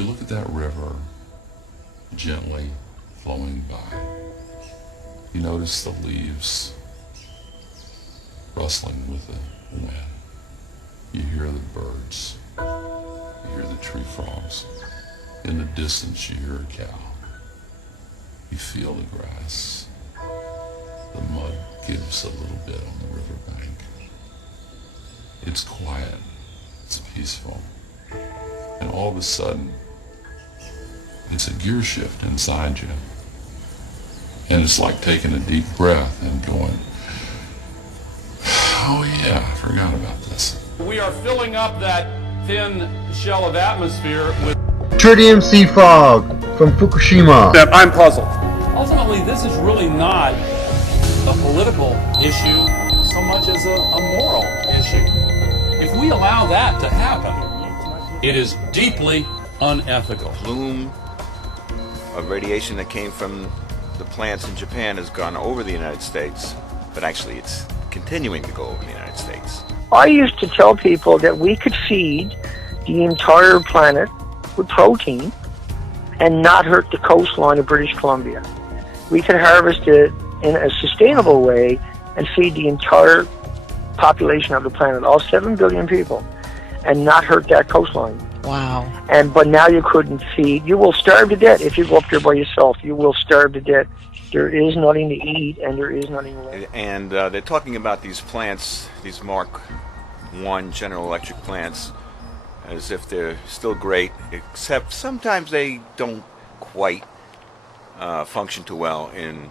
You look at that river gently flowing by. You notice the leaves rustling with the wind. You hear the birds. You hear the tree frogs. In the distance you hear a cow. You feel the grass. The mud gives a little bit on the riverbank. It's quiet. It's peaceful. And all of a sudden, it's a gear shift inside you. And it's like taking a deep breath and going, oh yeah, I forgot about this. We are filling up that thin shell of atmosphere with tritium sea fog from Fukushima. I'm puzzled. Ultimately, this is really not a political issue so much as a moral issue. If we allow that to happen, it is deeply unethical. Plume of radiation that came from the plants in Japan has gone over the United States, but actually it's continuing to go over the United States. I used to tell people that we could feed the entire planet with protein and not hurt the coastline of British Columbia. We could harvest it in a sustainable way and feed the entire population of the planet, all 7 billion people, and not hurt that coastline. Wow. But now you couldn't feed. You will starve to death if you go up there by yourself. You will starve to death. There is nothing to eat, and there is nothing left. And they're talking about these plants, these Mark I General Electric plants, as if they're still great, except sometimes they don't quite function too well in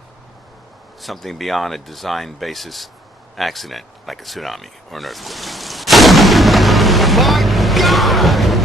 something beyond a design basis accident, like a tsunami or an earthquake. My God!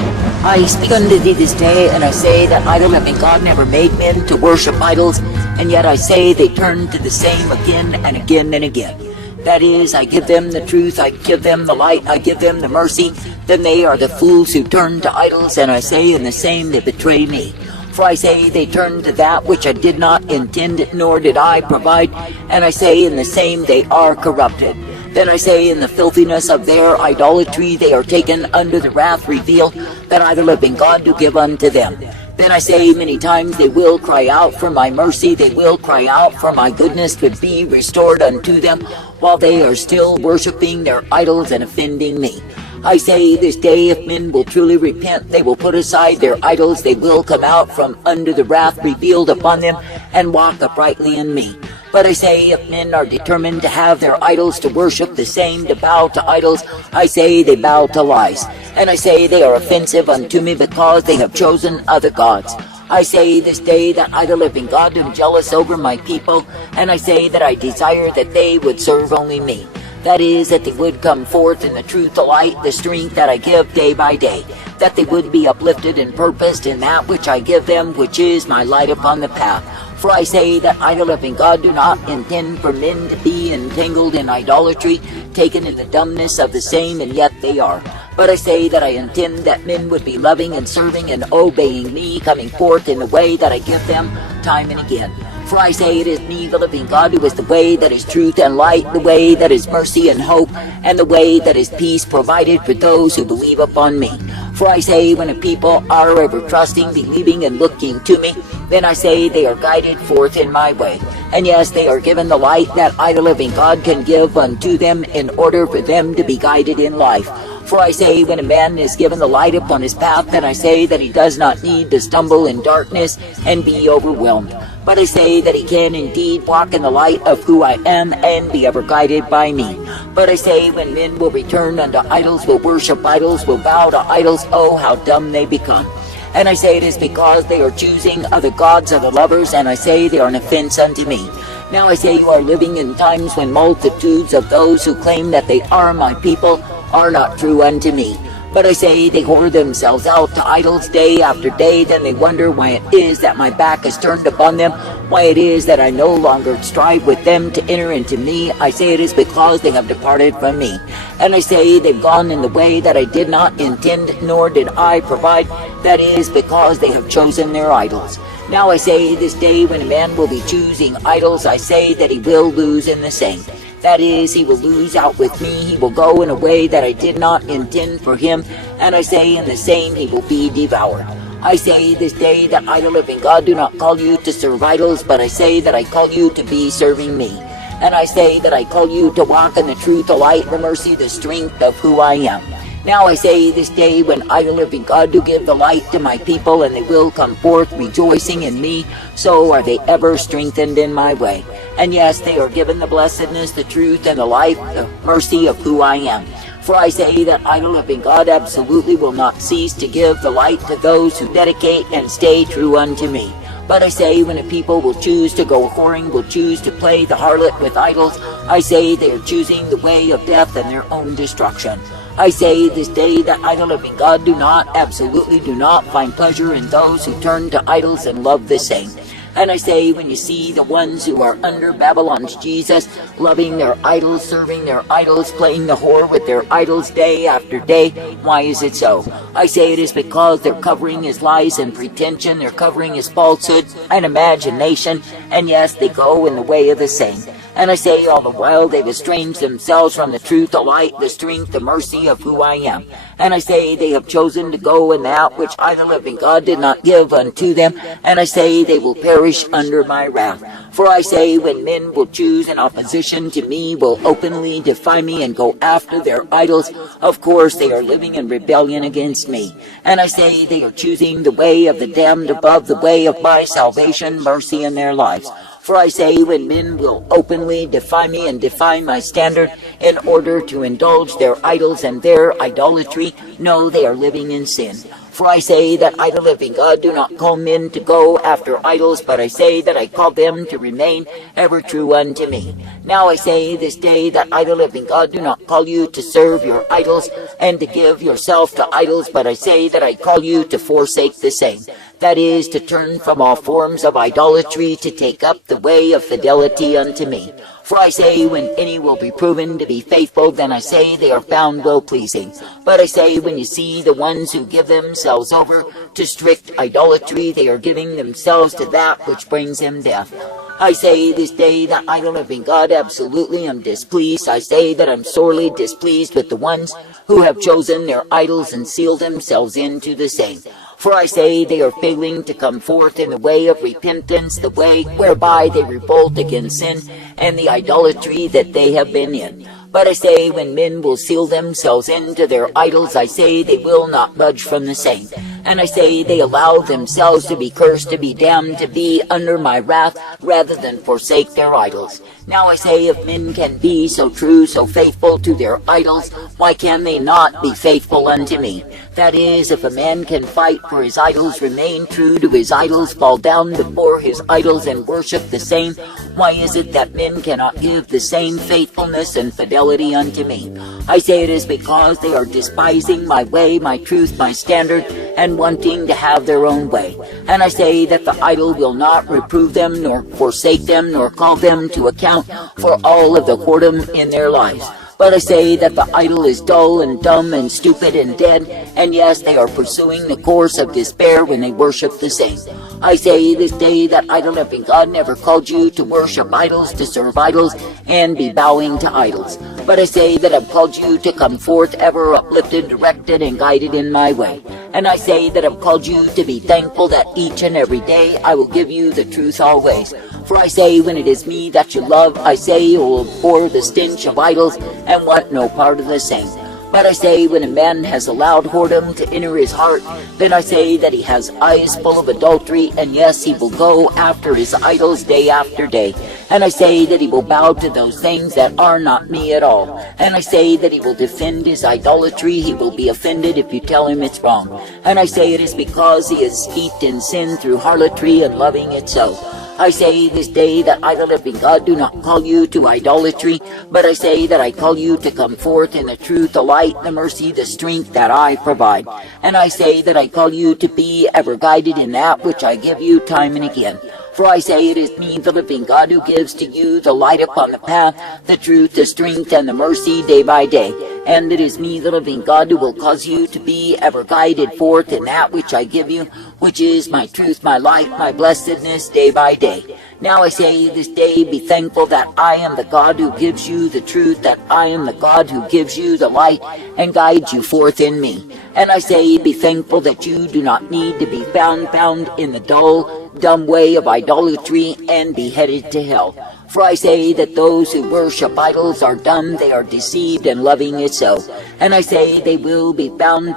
I speak unto thee this day, and I say that idol living God never made men to worship idols, and yet I say they turn to the same again and again and again. That is, I give them the truth, I give them the light, I give them the mercy. Then they are the fools who turn to idols, and I say in the same they betray me. For I say they turn to that which I did not intend, nor did I provide, and I say in the same they are corrupted. Then I say in the filthiness of their idolatry they are taken under the wrath revealed, that I the living God do give unto them. Then I say many times they will cry out for my mercy, they will cry out for my goodness to be restored unto them, while they are still worshiping their idols and offending me. I say this day, if men will truly repent, they will put aside their idols, they will come out from under the wrath revealed upon them, and walk uprightly in me. But I say, if men are determined to have their idols to worship the same, to bow to idols, I say they bow to lies. And I say they are offensive unto me because they have chosen other gods. I say this day that I the living God am jealous over my people, and I say that I desire that they would serve only me. That is, that they would come forth in the truth, the light, the strength that I give day by day, that they would be uplifted and purposed in that which I give them, which is my light upon the path. For I say that I the living God do not intend for men to be entangled in idolatry, taken in the dumbness of the same, and yet they are. But I say that I intend that men would be loving and serving and obeying me, coming forth in the way that I give them time and again. For I say it is me, the living God, who is the way that is truth and light, the way that is mercy and hope, and the way that is peace provided for those who believe upon me. For I say, when a people are ever trusting, believing, and looking to me, then I say they are guided forth in my way. And yes, they are given the light that I, the living God, can give unto them in order for them to be guided in life. For I say, when a man is given the light upon his path, then I say that he does not need to stumble in darkness and be overwhelmed. But I say that he can indeed walk in the light of who I am and be ever guided by me. But I say, when men will return unto idols, will worship idols, will bow to idols, oh, how dumb they become. And I say it is because they are choosing other gods, other lovers, and I say they are an offense unto me. Now I say you are living in times when multitudes of those who claim that they are my people are not true unto me. But I say they whore themselves out to idols day after day, then they wonder why it is that my back is turned upon them, why it is that I no longer strive with them to enter into me. I say it is because they have departed from me. And I say they've gone in the way that I did not intend, nor did I provide. That is because they have chosen their idols. Now I say this day, when a man will be choosing idols, I say that he will lose in the same. That is, he will lose out with me, he will go in a way that I did not intend for him, and I say in the same he will be devoured. I say this day that I, the living God, do not call you to serve idols, but I say that I call you to be serving me. And I say that I call you to walk in the truth, the light, the mercy, the strength of who I am. Now I say this day when I, the living God, do give the light to my people, and they will come forth rejoicing in me, so are they ever strengthened in my way. And yes, they are given the blessedness, the truth, and the life, the mercy of who I am. For I say that I, the living God, absolutely will not cease to give the light to those who dedicate and stay true unto me. But I say when a people will choose to go whoring, will choose to play the harlot with idols, I say they are choosing the way of death and their own destruction. I say this day that I, the living God, absolutely do not find pleasure in those who turn to idols and love the same. And I say when you see the ones who are under Babylon's Jesus, loving their idols, serving their idols, playing the whore with their idols day after day, why is it so? I say it is because they're covering his lies and pretension, they're covering his falsehood and imagination, and yes, they go in the way of the same. And I say all the while they've estranged themselves from the truth, the light, the strength, the mercy of who I am. And I say they have chosen to go in that which I, the living God, did not give unto them. And I say they will perish under my wrath. For I say when men will choose in opposition to me, will openly defy me and go after their idols, of course they are living in rebellion against me. And I say they are choosing the way of the damned above the way of my salvation, mercy in their lives. For I say when men will openly defy me and defy my standard in order to indulge their idols and their idolatry, no, they are living in sin. For I say that I, the living God, do not call men to go after idols, but I say that I call them to remain ever true unto me. Now I say this day that I, the living God, do not call you to serve your idols and to give yourself to idols, but I say that I call you to forsake the same. That is, to turn from all forms of idolatry, to take up the way of fidelity unto me. For I say, when any will be proven to be faithful, then I say they are found well-pleasing. But I say, when you see the ones who give themselves over to strict idolatry, they are giving themselves to that which brings them death. I say this day that I, the living God, absolutely am displeased. I say that I'm sorely displeased with the ones who have chosen their idols and sealed themselves into the same. For I say they are failing to come forth in the way of repentance, the way whereby they revolt against sin and the idolatry that they have been in. But I say when men will seal themselves into their idols, I say they will not budge from the same. And I say they allow themselves to be cursed, to be damned, to be under my wrath, rather than forsake their idols. Now I say if men can be so true, so faithful to their idols, why can they not be faithful unto me? That is, if a man can fight for his idols, remain true to his idols, fall down before his idols and worship the same, why is it that men cannot give the same faithfulness and fidelity unto me? I say it is because they are despising my way, my truth, my standard, and wanting to have their own way. And I say that the idol will not reprove them, nor forsake them, nor call them to account for all of the whoredom in their lives. But I say that the idol is dull and dumb and stupid and dead, and yes, they are pursuing the course of despair when they worship the same. I say this day that I, the living God, never called you to worship idols, to serve idols, and be bowing to idols. But I say that I've called you to come forth ever uplifted, directed, and guided in my way. And I say that I've called you to be thankful that each and every day I will give you the truth always. For I say when it is me that you love, I say you will abhor the stench of idols and want no part of the same. But I say when a man has allowed whoredom to enter his heart, then I say that he has eyes full of adultery, and yes, he will go after his idols day after day. And I say that he will bow to those things that are not me at all. And I say that he will defend his idolatry, he will be offended if you tell him it's wrong. And I say it is because he is steeped in sin through harlotry and loving it so. I say this day that I, the living God, do not call you to idolatry, but I say that I call you to come forth in the truth, the light, the mercy, the strength that I provide. And I say that I call you to be ever guided in that which I give you time and again. For I say it is me, the living God, who gives to you the light upon the path, the truth, the strength, and the mercy day by day. and it is me, the living God, who will cause you to be ever guided forth in that which I give you, which is my truth, my life, my blessedness, day by day. Now I say this day, be thankful that I am the God who gives you the truth, that I am the God who gives you the light and guides you forth in me. And I say, be thankful that you do not need to be bound in the dull, dumb way of idolatry and be headed to hell. For I say that those who worship idols are dumb, they are deceived, and loving it so. And I say they will be bound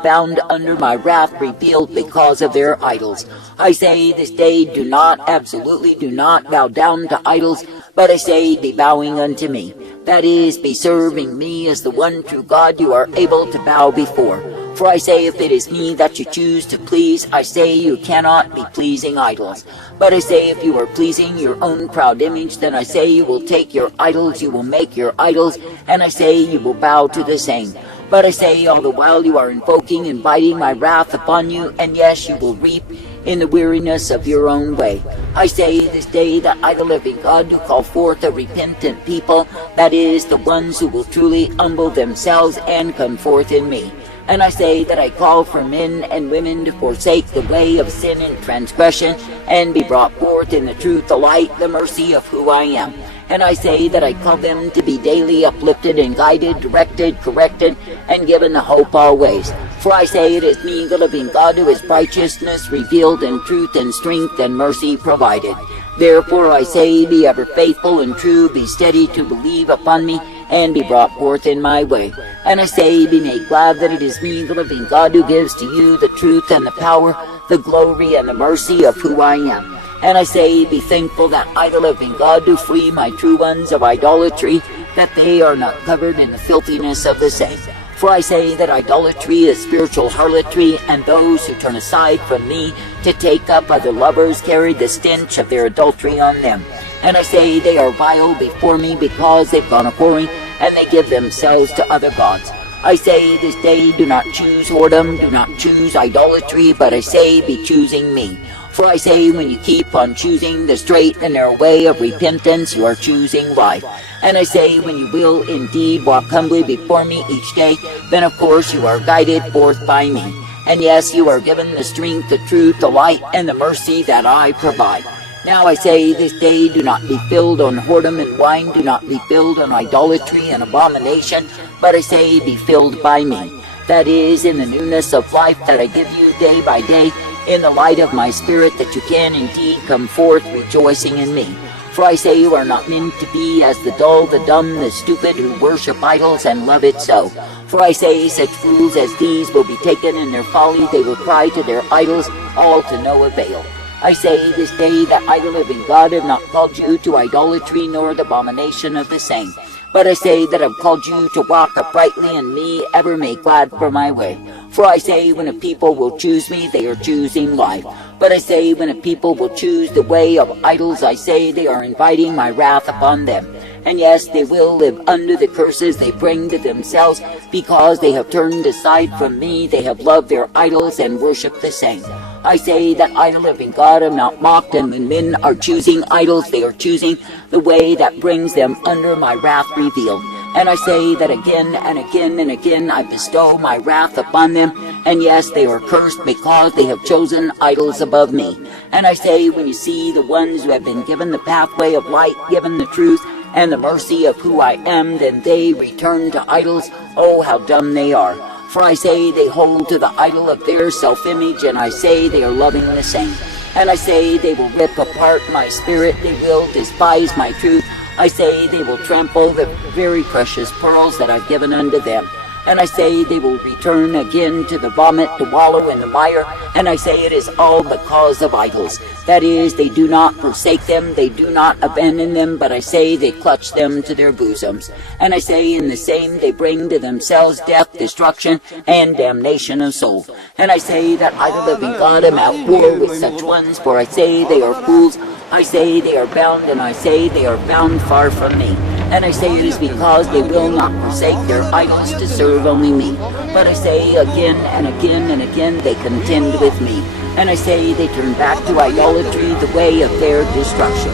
under my wrath revealed because of their idols. I say this day, do not, absolutely do not bow down to idols, but I say be bowing unto me. That is, be serving me as the one true God you are able to bow before. For I say, if it is me that you choose to please, I say you cannot be pleasing idols. But I say, if you are pleasing your own proud image, then I say you will take your idols, you will make your idols, and I say you will bow to the same. But I say, all the while you are invoking, inviting my wrath upon you, and yes, you will reap in the weariness of your own way. I say this day that I, the living God, do call forth a repentant people, that is, the ones who will truly humble themselves and come forth in me. And I say that I call for men and women to forsake the way of sin and transgression and be brought forth in the truth, the light, the mercy of who I am. And I say that I call them to be daily uplifted and guided, directed, corrected, and given the hope always. For I say it is me, the living God, who is righteousness revealed in truth and strength and mercy provided. Therefore I say, be ever faithful and true, be steady to believe upon me, and be brought forth in my way. And I say, be made glad that it is me, the living God, who gives to you the truth and the power, the glory and the mercy of who I am. And I say, be thankful that I, the living God, do free my true ones of idolatry, that they are not covered in the filthiness of the same. For I say that idolatry is spiritual harlotry, and those who turn aside from me to take up other lovers carry the stench of their adultery on them. And I say they are vile before me because they've gone a-whoring, and they give themselves to other gods. I say this day, do not choose whoredom, do not choose idolatry, but I say be choosing me. For I say, when you keep on choosing the straight and narrow way of repentance, you are choosing life. And I say, when you will indeed walk humbly before me each day, then of course you are guided forth by me. And yes, you are given the strength, the truth, the light, and the mercy that I provide. Now I say, this day, do not be filled on whoredom and wine, do not be filled on idolatry and abomination, but I say, be filled by me. That is, in the newness of life that I give you day by day, in the light of my spirit, that you can indeed come forth rejoicing in me. For I say you are not meant to be as the dull, the dumb, the stupid, who worship idols and love it so. For I say such fools as these will be taken in their folly, they will cry to their idols, all to no avail. I say this day that I, the living God, have not called you to idolatry nor the abomination of the same. But I say that I've called you to walk uprightly in me, ever made glad for my way. For I say, when a people will choose me, they are choosing life. But I say, when a people will choose the way of idols, I say they are inviting my wrath upon them. And yes, they will live under the curses they bring to themselves, because they have turned aside from me, they have loved their idols and worshipped the same. I say that I, the living God, am not mocked, and when men are choosing idols, they are choosing the way that brings them under my wrath revealed. And I say that again and again and again I bestow my wrath upon them, and yes, they are cursed because they have chosen idols above me. And I say, when you see the ones who have been given the pathway of light, given the truth, and the mercy of who I am, then they return to idols. Oh, how dumb they are. For I say they hold to the idol of their self-image, and I say they are loving the same. And I say they will rip apart my spirit, they will despise my truth. I say they will trample the very precious pearls that I've given unto them. And I say they will return again to the vomit, to wallow in the mire. And I say it is all because of idols. That is, they do not forsake them, they do not abandon them, but I say they clutch them to their bosoms. And I say in the same they bring to themselves death, destruction, and damnation of soul. And I say that I, the living God, am at war with such ones, for I say they are fools, I say they are bound, and I say they are bound far from me. And I say it is because they will not forsake their idols to serve only me. But I say again and again and again they contend with me. And I say they turn back to idolatry, the way of their destruction.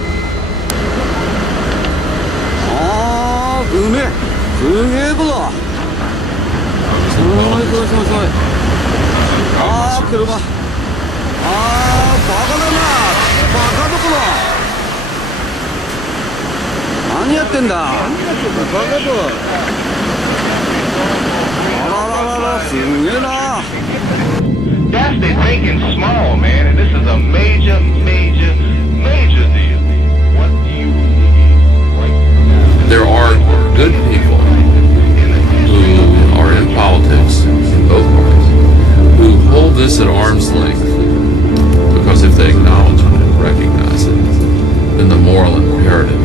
ああ、うめえ。すげえぞ。That's they thinking small, man, and this is a major, major, major deal. What do you like? There are good people who are in politics, in both parties, who hold this at arm's length because if they acknowledge it and recognize it, then the moral imperative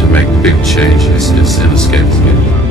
to make big changes is inescapable.